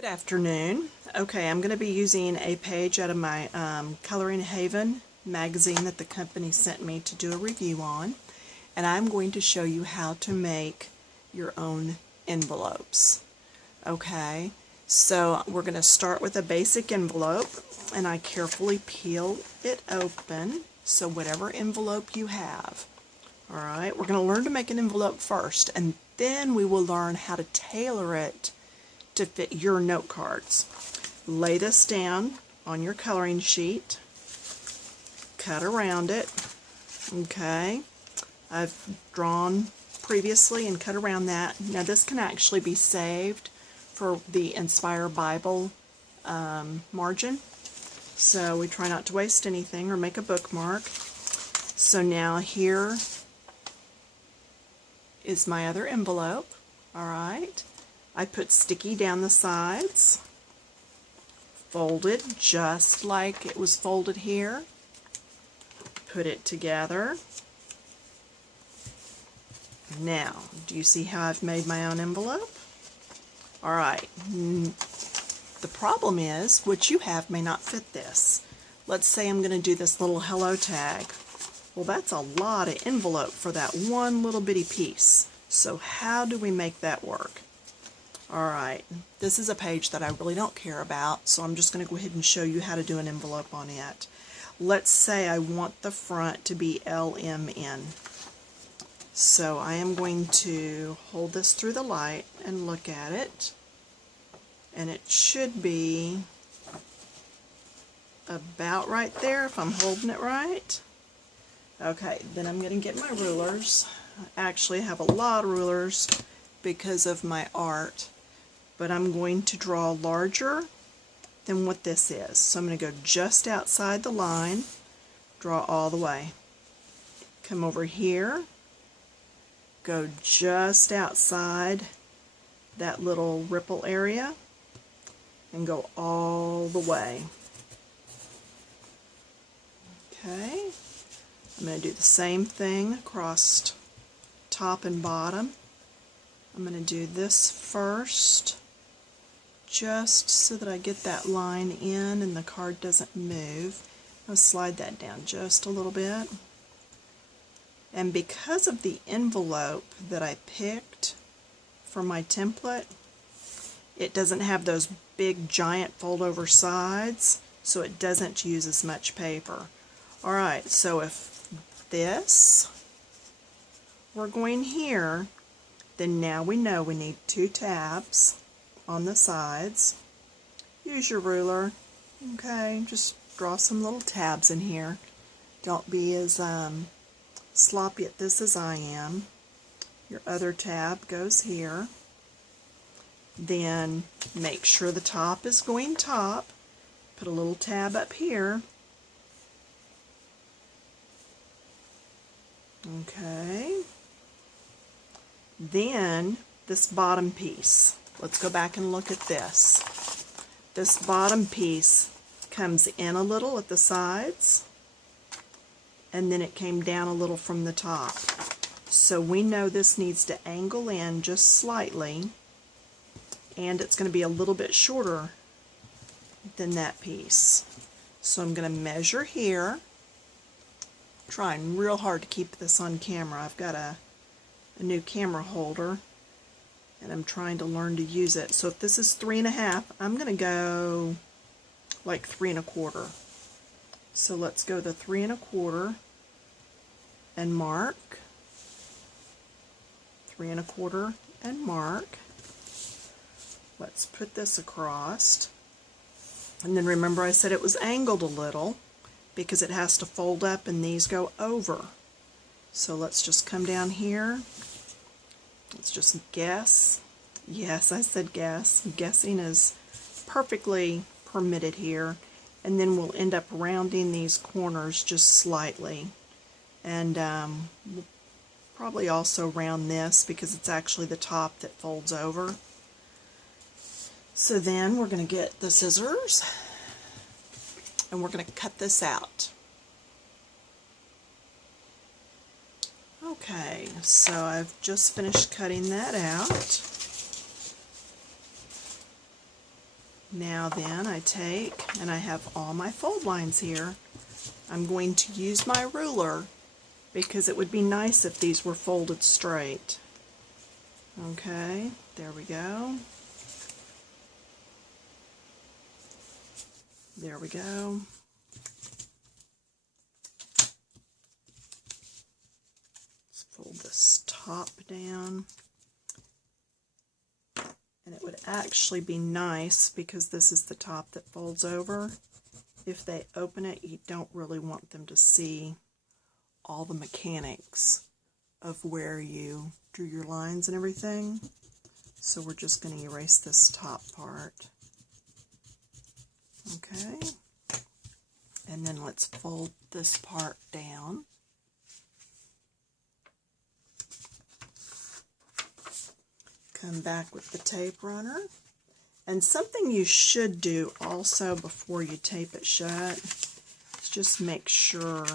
Good afternoon. Okay, I'm going to be using a page out of my Coloring Haven magazine that the company sent me to do a review on, and I'm going to show you how to make your own envelopes. Okay, so we're going to start with a basic envelope, and I carefully peel it open, so whatever envelope you have. Alright, we're going to learn to make an envelope first, and then we will learn how to tailor it to fit your note cards. Lay this down on your coloring sheet, cut around it. Okay, I've drawn previously and cut around that. Now this can actually be saved for the Inspire Bible margin, so we try not to waste anything or make a bookmark. So now here is my other envelope. Alright, I put sticky down the sides, folded just like it was folded here, put it together. Now, do you see how I've made my own envelope? Alright, the problem is what you have may not fit this. Let's say I'm going to do this little hello tag. Well, that's a lot of envelope for that one little bitty piece. So how do we make that work? Alright, this is a page that I really don't care about, so I'm just going to go ahead and show you how to do an envelope on it. Let's say I want the front to be LMN. So I am going to hold this through the light and look at it, and it should be about right there if I'm holding it right. Okay, then I'm going to get my rulers. I actually have a lot of rulers because of my art, but I'm going to draw larger than what this is. So I'm going to go just outside the line, draw all the way. Come over here, go just outside that little ripple area, and go all the way. Okay, I'm going to do the same thing across top and bottom. I'm going to do this first, just so that I get that line in and the card doesn't move. I'll slide that down just a little bit. And because of the envelope that I picked for my template, it doesn't have those big giant fold over sides, so it doesn't use as much paper. Alright, so if this we're going here, then now we know we need 2 tabs on the sides. Use your ruler. Okay, just draw some little tabs in here. Don't be as sloppy at this as I am. Your other tab goes here. Then make sure the top is going top. Put a little tab up here. Okay. Then this bottom piece. Let's go back and look at this. This bottom piece comes in a little at the sides, and then it came down a little from the top. So we know this needs to angle in just slightly, and it's going to be a little bit shorter than that piece. So I'm going to measure here. Trying real hard to keep this on camera. I've got a new camera holder, and I'm trying to learn to use it. So if this is 3.5, I'm going to go like 3 1/4. So let's go to 3 1/4 and mark. 3 1/4 and mark. Let's put this across. And then remember I said it was angled a little because it has to fold up and these go over. So let's just come down here. Let's just guess. Yes, I said guess. Guessing is perfectly permitted here. And then we'll end up rounding these corners just slightly. And we'll probably also round this because it's actually the top that folds over. So then we're going to get the scissors and we're going to cut this out. Okay, so I've just finished cutting that out. Now then, I take, and I have all my fold lines here. I'm going to use my ruler because it would be nice if these were folded straight. Okay, there we go. There we go. Let's fold this top down. And it would actually be nice, because this is the top that folds over, if they open it, you don't really want them to see all the mechanics of where you drew your lines and everything. So we're just going to erase this top part. Okay. And then let's fold this part down. Come back with the tape runner. And something you should do also before you tape it shut is just make sure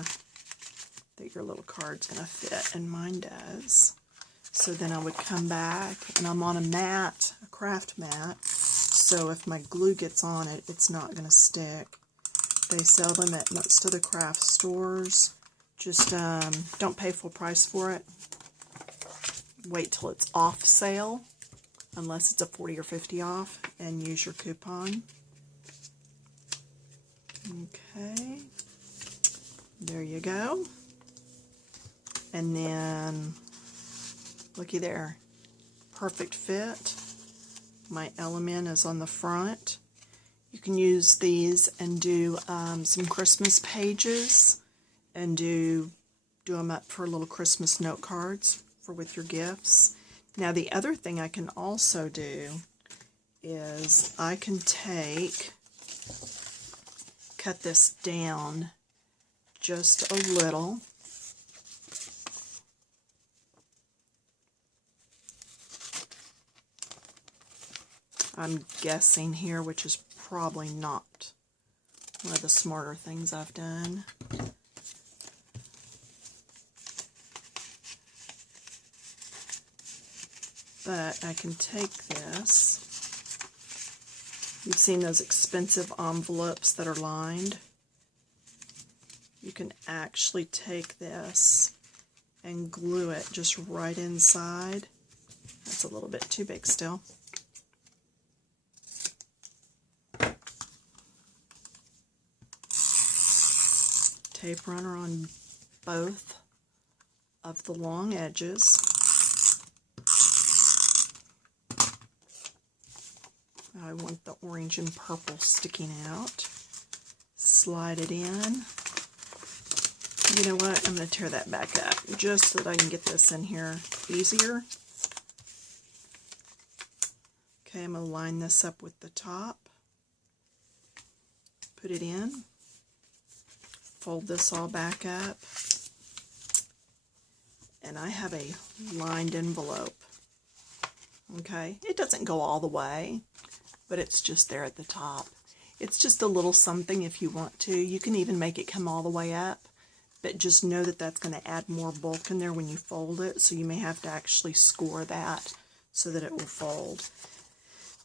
that your little card's going to fit, and mine does. So then I would come back, and I'm on a mat, a craft mat, so if my glue gets on it, it's not going to stick. They sell them at most of the craft stores. Just don't pay full price for it. Wait till it's off sale, unless it's a 40 or 50 off, and use your coupon. Okay, there you go. And then, looky there, perfect fit. My element is on the front. You can use these and do some Christmas pages, and do them up for little Christmas note cards for with your gifts. Now the other thing I can also do is I can cut this down just a little. I'm guessing here, which is probably not one of the smarter things I've done. But I can take this. You've seen those expensive envelopes that are lined. You can actually take this and glue it just right inside. That's a little bit too big still. Tape runner on both of the long edges. I want the orange and purple sticking out. Slide it in. You know what? I'm going to tear that back up just so that I can get this in here easier. Okay, I'm going to line this up with the top. Put it in. Fold this all back up. And I have a lined envelope. Okay, it doesn't go all the way, but it's just there at the top. It's just a little something if you want to. You can even make it come all the way up, but just know that that's going to add more bulk in there when you fold it, so you may have to actually score that so that it will fold.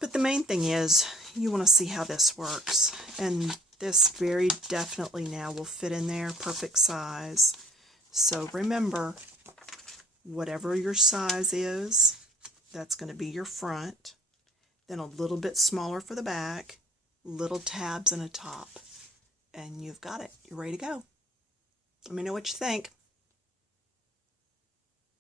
But the main thing is you want to see how this works, and this very definitely now will fit in there, perfect size. So remember, whatever your size is, that's going to be your front. Then a little bit smaller for the back, little tabs and a top. And you've got it. You're ready to go. Let me know what you think.